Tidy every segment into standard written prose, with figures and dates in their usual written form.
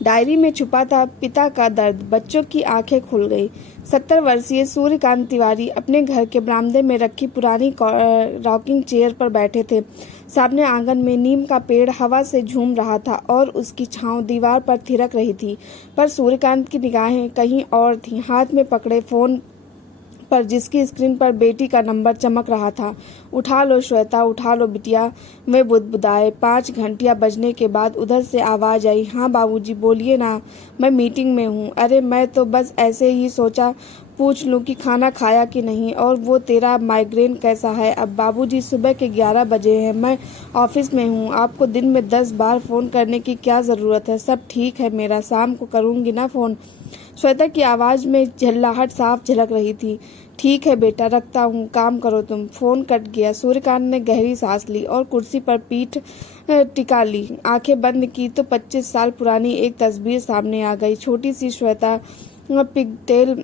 Diary में छुपा था पिता का दर्द। बच्चों की आंखें खुल गई। 70 वर्षीय सूर्यकांत तिवारी अपने घर के बरामदे में रखी पुरानी रॉकिंग चेयर पर बैठे थे। सामने आंगन में नीम का पेड़ हवा से झूम रहा था और उसकी छांव दीवार पर थिरक रही थी, पर सूर्यकांत की निगाहें कहीं और थीं। हाथ में पकड़े फोन पर जिसकी स्क्रीन पर बेटी का नंबर चमक रहा था। उठा लो श्वेता, उठा लो बिटिया, वे बुदबुदाए। 5 घंटियां बजने के बाद उधर से आवाज आई, हाँ बाबूजी बोलिए ना, मैं मीटिंग में हूँ। अरे मैं तो बस ऐसे ही सोचा पूछ लूं कि खाना खाया कि नहीं, और वो तेरा माइग्रेन कैसा है। अब बाबूजी सुबह के 11 बजे हैं, मैं ऑफिस में हूँ। आपको दिन में 10 बार फोन करने की क्या जरूरत है। सब ठीक है मेरा, शाम को करूंगी ना फोन। श्वेता की आवाज में झल्लाहट साफ झलक रही थी। ठीक है बेटा, रखता हूँ, काम करो तुम। फोन कट गया। सूर्यकांत ने गहरी सांस ली और कुर्सी पर पीठ टिका ली। आंखें बंद की तो 25 साल पुरानी एक तस्वीर सामने आ गई। छोटी सी श्वेता पिगटेल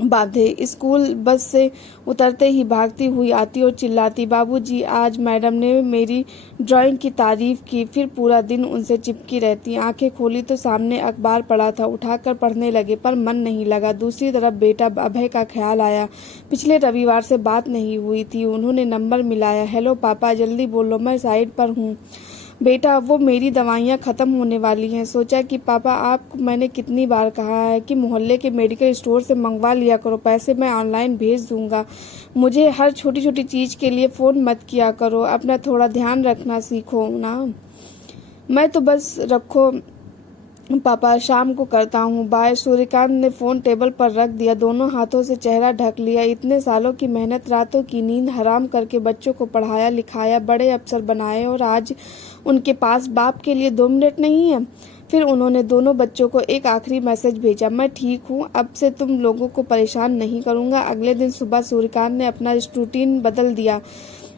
बांधे स्कूल बस से उतरते ही भागती हुई आती और चिल्लाती, बाबूजी आज मैडम ने मेरी ड्राइंग की तारीफ की। फिर पूरा दिन उनसे चिपकी रहती। आंखें खोली तो सामने अखबार पड़ा था। उठाकर पढ़ने लगे पर मन नहीं लगा। दूसरी तरफ बेटा अभय का ख्याल आया। पिछले रविवार से बात नहीं हुई थी। उन्होंने नंबर मिलाया। हेलो पापा, जल्दी बोलो, मैं साइड पर हूँ। बेटा वो मेरी दवाइयाँ ख़त्म होने वाली हैं। सोचा कि पापा आपको मैंने कितनी बार कहा है कि मोहल्ले के मेडिकल स्टोर से मंगवा लिया करो, पैसे मैं ऑनलाइन भेज दूंगा। मुझे हर छोटी छोटी चीज़ के लिए फ़ोन मत किया करो। अपना थोड़ा ध्यान रखना सीखो ना। मैं तो बस रखो पापा, शाम को करता हूँ, बाय। सूर्यकांत ने फोन टेबल पर रख दिया। दोनों हाथों से चेहरा ढक लिया। इतने सालों की मेहनत, रातों की नींद हराम करके बच्चों को पढ़ाया लिखाया, बड़े अफसर बनाए, और आज उनके पास बाप के लिए 2 मिनट नहीं है। फिर उन्होंने दोनों बच्चों को एक आखिरी मैसेज भेजा, मैं ठीक हूँ, अब से तुम लोगों को परेशान नहीं करूँगा। अगले दिन सुबह सूर्यकांत ने अपना रूटीन बदल दिया।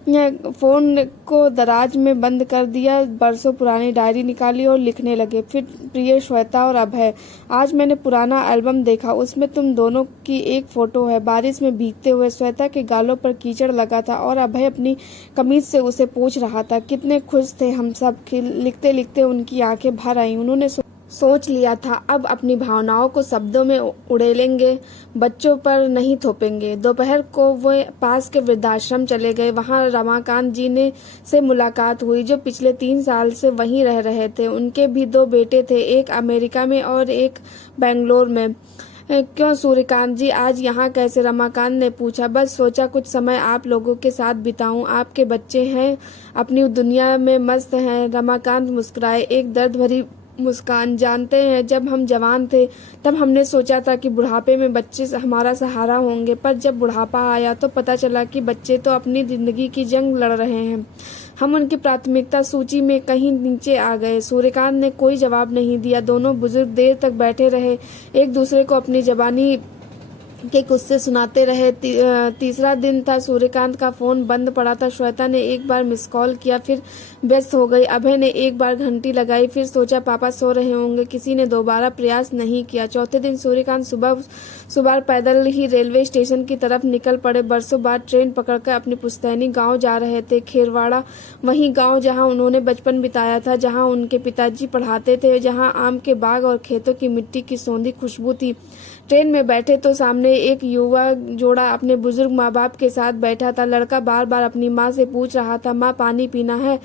फोन को दराज में बंद कर दिया, बरसों पुरानी डायरी निकाली और लिखने लगे। फिर प्रिय श्वेता और अभय, आज मैंने पुराना एल्बम देखा, उसमें तुम दोनों की एक फोटो है, बारिश में भीगते हुए। श्वेता के गालों पर कीचड़ लगा था और अभय अपनी कमीज से उसे पोंछ रहा था। कितने खुश थे हम सब। लिखते लिखते उनकी आंखें भर आई। उन्होंने सोच लिया था अब अपनी भावनाओं को शब्दों में उड़ेलेंगे, बच्चों पर नहीं थोपेंगे। दोपहर को वो पास के वृद्धाश्रम चले गए। वहां रमाकांत जी ने से मुलाकात हुई, जो पिछले 3 साल से वहीं रह रहे थे। उनके भी 2 बेटे थे, एक अमेरिका में और एक बेंगलोर में। क्यों सूर्यकांत जी आज यहाँ कैसे, रमाकांत ने पूछा। बस सोचा कुछ समय आप लोगों के साथ बिताऊं। आपके बच्चे हैं, अपनी दुनिया में मस्त हैं। रमाकांत मुस्कुराए, एक दर्द भरी मुस्कान। जानते हैं, जब हम जवान थे तब हमने सोचा था कि बुढ़ापे में बच्चे हमारा सहारा होंगे, पर जब बुढ़ापा आया तो पता चला कि बच्चे तो अपनी जिंदगी की जंग लड़ रहे हैं। हम उनकी प्राथमिकता सूची में कहीं नीचे आ गए। सूर्यकांत ने कोई जवाब नहीं दिया। दोनों बुजुर्ग देर तक बैठे रहे, एक दूसरे को अपनी जबानी के किस्से सुनाते रहे। तीसरा दिन था। सूर्यकांत का फोन बंद पड़ा था। श्वेता ने एक बार मिस कॉल किया, फिर व्यस्त हो गई। अभय ने एक बार घंटी लगाई, फिर सोचा पापा सो रहे होंगे। किसी ने दोबारा प्रयास नहीं किया। चौथे दिन सूर्यकांत सुबह पैदल ही रेलवे स्टेशन की तरफ निकल पड़े। बरसों बाद ट्रेन पकड़कर अपनी पुश्तैनी गांव जा रहे थे। खेरवाड़ा, वही गांव जहां उन्होंने बचपन बिताया था, जहां उनके पिताजी पढ़ाते थे, जहां आम के बाग और खेतों की मिट्टी की सौंधी खुशबू थी। ट्रेन में बैठे तो सामने एक युवा जोड़ा अपने बुजुर्ग माँ बाप के साथ बैठा था। लड़का बार बार अपनी माँ से पूछ रहा था, माँ पानी पीना है,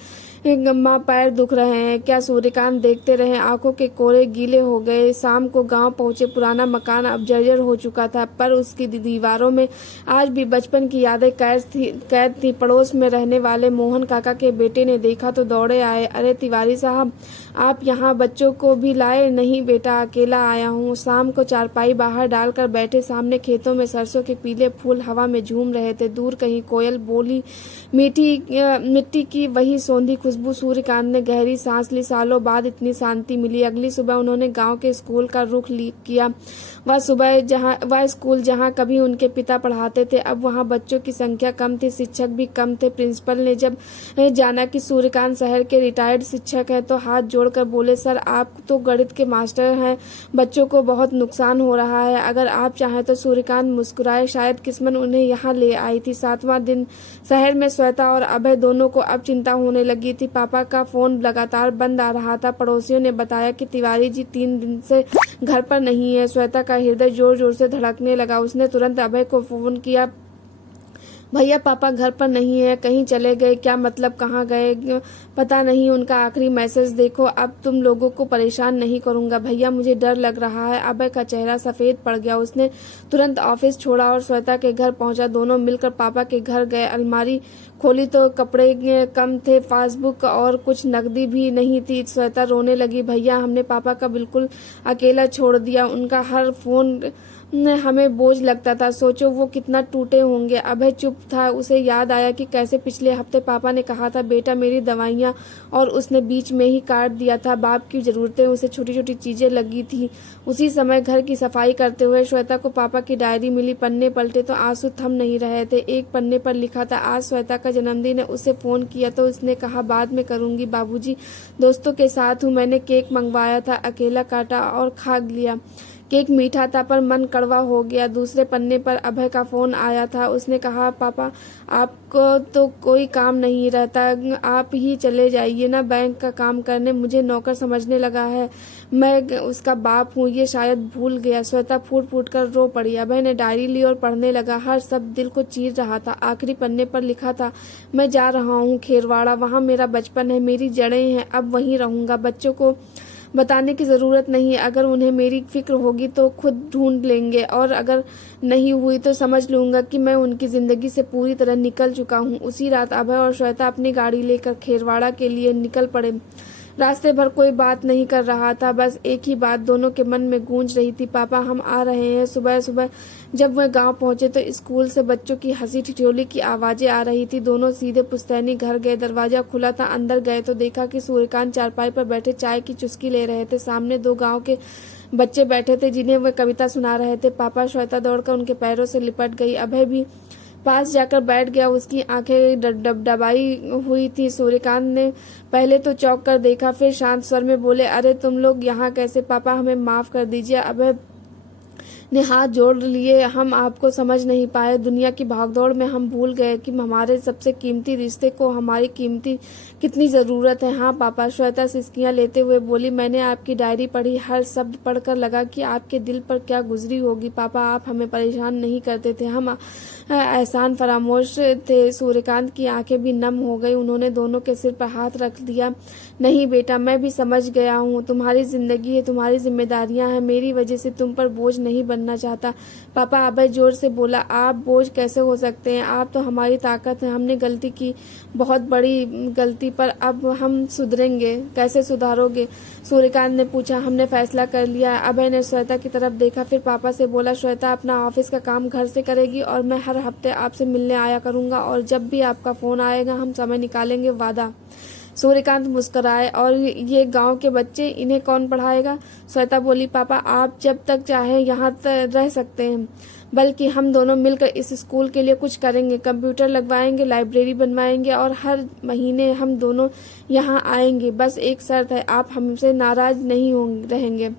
माँ पैर दुख रहे हैं क्या। सूर्यकांत देखते रहे, आंखों के कोरे गीले हो गए। शाम को गांव पहुंचे। पुराना मकान अब जर्जर हो चुका था, पर उसकी दीवारों में आज भी बचपन की यादें कैद थी। पड़ोस में रहने वाले मोहन काका के बेटे ने देखा तो दौड़े आए, अरे तिवारी साहब, आप यहाँ बच्चों को भी लाए? नहीं बेटा, अकेला आया हूँ। शाम को चारपाई बाहर डालकर बैठे। सामने खेतों में सरसों के पीले फूल हवा में झूम रहे थे। दूर कहीं कोयल बोली, मिट्टी की वही सौंधी खुशबू। सूर्यकांत ने गहरी सांस ली। सालों बाद इतनी शांति मिली। अगली सुबह उन्होंने गांव के स्कूल का रुख किया। वह स्कूल जहां कभी उनके पिता पढ़ाते थे, अब वहां बच्चों की संख्या कम थी, शिक्षक भी कम थे। प्रिंसिपल ने जब जाना कि सूर्यकांत शहर के रिटायर्ड शिक्षक है तो हाथ जोड़कर बोले, सर आप तो गणित के मास्टर हैं, बच्चों को बहुत नुकसान हो रहा है, अगर आप चाहें तो। सूर्यकांत मुस्कुराए, शायद किस्मत उन्हें यहाँ ले आई थी। 7वां दिन शहर में श्वेता और अभय दोनों को अब चिंता होने लगी थी। पापा का फोन लगातार बंद आ रहा था। पड़ोसियों ने बताया कि तिवारी जी 3 दिन से घर पर नहीं है। श्वेता का हृदय जोर जोर से धड़कने लगा। उसने तुरंत अभय को फोन किया। भैया पापा घर पर नहीं है, कहीं चले गए क्या? मतलब कहाँ गए? पता नहीं, उनका आखिरी मैसेज देखो। अब तुम लोगों को परेशान नहीं करूंगा भैया, मुझे डर लग रहा है। अभय का चेहरा सफेद पड़ गया। उसने तुरंत ऑफिस छोड़ा और श्वेता के घर पहुंचा। दोनों मिलकर पापा के घर गए। अलमारी खोली तो कपड़े कम थे, पासबुक और कुछ नकदी भी नहीं थी। श्वेता रोने लगी। भैया हमने पापा का बिल्कुल अकेला छोड़ दिया। उनका हर फोन हमें बोझ लगता था। सोचो वो कितना टूटे होंगे। अभय चुप था। उसे याद आया कि कैसे पिछले हफ्ते पापा ने कहा था बेटा मेरी दवाइयाँ, और उसने बीच में ही काट दिया था। बाप की जरूरतें उसे छोटी छोटी चीजें लगी थी। उसी समय घर की सफाई करते हुए श्वेता को पापा की डायरी मिली। पन्ने पलटे तो आंसू थम नहीं रहे थे। एक पन्ने पर लिखा था आज श्वेता का जन्मदिन है। उसे फोन किया तो उसने कहा बाद में करूंगी बाबूजी, दोस्तों के साथ हूँ। मैंने केक मंगवाया था, अकेला काटा और खा लिया। केक मीठा था पर मन कड़वा हो गया। दूसरे पन्ने पर अभय का फोन आया था। उसने कहा पापा आपको तो कोई काम नहीं रहता, आप ही चले जाइए ना बैंक का काम करने। मुझे नौकर समझने लगा है, मैं उसका बाप हूँ, ये शायद भूल गया। श्वेता फूट फूट कर रो पड़ी। अभय ने डायरी ली और पढ़ने लगा। हर शब्द दिल को चीर रहा था। आखिरी पन्ने पर लिखा था मैं जा रहा हूँ खेरवाड़ा, वहाँ मेरा बचपन है, मेरी जड़ें हैं, अब वहीं रहूंगा। बच्चों को बताने की ज़रूरत नहीं। अगर उन्हें मेरी फिक्र होगी तो खुद ढूंढ लेंगे, और अगर नहीं हुई तो समझ लूंगा कि मैं उनकी ज़िंदगी से पूरी तरह निकल चुका हूँ। उसी रात अभय और श्वेता अपनी गाड़ी लेकर खेरवाड़ा के लिए निकल पड़े। रास्ते भर कोई बात नहीं कर रहा था, बस एक ही बात दोनों के मन में गूंज रही थी, पापा हम आ रहे हैं। सुबह सुबह जब वह गांव पहुंचे तो स्कूल से बच्चों की हंसी ठिठोली की आवाजें आ रही थी। दोनों सीधे पुश्तैनी घर गए। दरवाजा खुला था। अंदर गए तो देखा कि सूर्यकांत चारपाई पर बैठे चाय की चुस्की ले रहे थे। सामने 2 गांव के बच्चे बैठे थे जिन्हें वह कविता सुना रहे थे। पापा श्वेता दौड़कर उनके पैरों से लिपट गई। अभय भी पास जाकर बैठ गया। उसकी आंखें डबडबाई हुई थी। सूर्यकांत ने पहले तो चौंक कर देखा, फिर शांत स्वर में बोले अरे तुम लोग यहाँ कैसे? पापा हमें माफ कर दीजिए। अभय ने हाथ जोड़ लिए। हम आपको समझ नहीं पाए। दुनिया की भागदौड़ में हम भूल गए कि हमारे सबसे कीमती रिश्ते को हमारी कीमती कितनी ज़रूरत है। हाँ पापा, श्वेता सिसकियां लेते हुए बोली। मैंने आपकी डायरी पढ़ी। हर शब्द पढ़कर लगा कि आपके दिल पर क्या गुजरी होगी। पापा आप हमें परेशान नहीं करते थे, हम एहसान फरामोश थे। सूर्यकांत की आंखें भी नम हो गई। उन्होंने दोनों के सिर पर हाथ रख दिया। नहीं बेटा, मैं भी समझ गया हूँ। तुम्हारी जिंदगी है, तुम्हारी जिम्मेदारियां हैं। मेरी वजह से तुम पर बोझ नहीं बनना चाहता। पापा, अभय जोर से बोला। आप बोझ कैसे हो सकते हैं? आप तो हमारी ताकत है। हमने गलती की, बहुत बड़ी गलती, पर अब हम सुधरेंगे। कैसे सुधारोगे? सूर्यकांत ने पूछा। हमने फैसला कर लिया है। अभय ने श्वेता की तरफ देखा, फिर पापा से बोला। श्वेता अपना ऑफिस का काम घर से करेगी और मैं हर हफ्ते आपसे मिलने आया करूंगा, और जब भी आपका फोन आएगा हम समय निकालेंगे, वादा। सूर्यकांत मुस्कुराए। और ये गांव के बच्चे, इन्हें कौन पढ़ाएगा? श्वेता बोली। पापा आप जब तक चाहे यहाँ रह सकते हैं, बल्कि हम दोनों मिलकर इस स्कूल के लिए कुछ करेंगे। कंप्यूटर लगवाएंगे, लाइब्रेरी बनवाएंगे, और हर महीने हम दोनों यहाँ आएंगे। बस एक शर्त है, आप हमसे नाराज नहीं रहेंगे।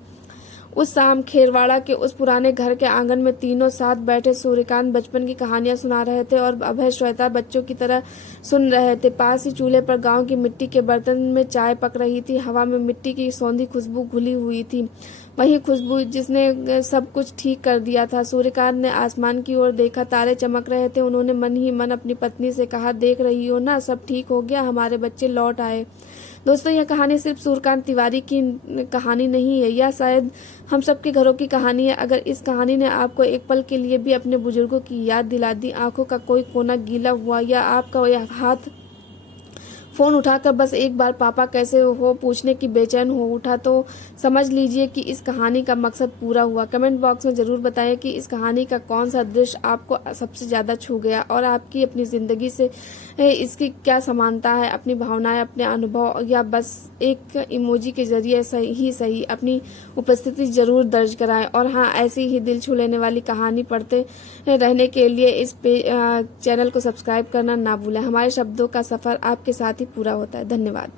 उस शाम खेरवाड़ा के उस पुराने घर के आंगन में तीनों साथ बैठे सूर्यकांत बचपन की कहानियां सुना रहे थे और अभय श्वेता बच्चों की तरह सुन रहे थे। पास ही चूल्हे पर गांव की मिट्टी के बर्तन में चाय पक रही थी। हवा में मिट्टी की सौंधी खुशबू घुली हुई थी, वही खुशबू जिसने सब कुछ ठीक कर दिया था। सूर्यकांत ने आसमान की ओर देखा, तारे चमक रहे थे। उन्होंने मन ही मन अपनी पत्नी से कहा, देख रही हो ना, सब ठीक हो गया, हमारे बच्चे लौट आए। दोस्तों, यह कहानी सिर्फ सूर्यकांत तिवारी की कहानी नहीं है, यह शायद हम सबके घरों की कहानी है। अगर इस कहानी ने आपको एक पल के लिए भी अपने बुजुर्गों की याद दिला दी, आंखों का कोई कोना गीला हुआ, या आपका यह हाथ फोन उठाकर बस एक बार पापा कैसे हो पूछने की बेचैन हो उठा, तो समझ लीजिए कि इस कहानी का मकसद पूरा हुआ। कमेंट बॉक्स में जरूर बताएं कि इस कहानी का कौन सा दृश्य आपको सबसे ज्यादा छू गया, और आपकी अपनी जिंदगी से इसकी क्या समानता है, अपनी भावनाएं, अपने अनुभव, या बस एक इमोजी के जरिए सही अपनी उपस्थिति जरूर दर्ज कराएं। और हाँ, ऐसी ही दिल छू लेने वाली कहानी पढ़ते रहने के लिए इस चैनल को सब्सक्राइब करना ना भूलें। हमारे शब्दों का सफर आपके साथ ही पूरा होता है। धन्यवाद।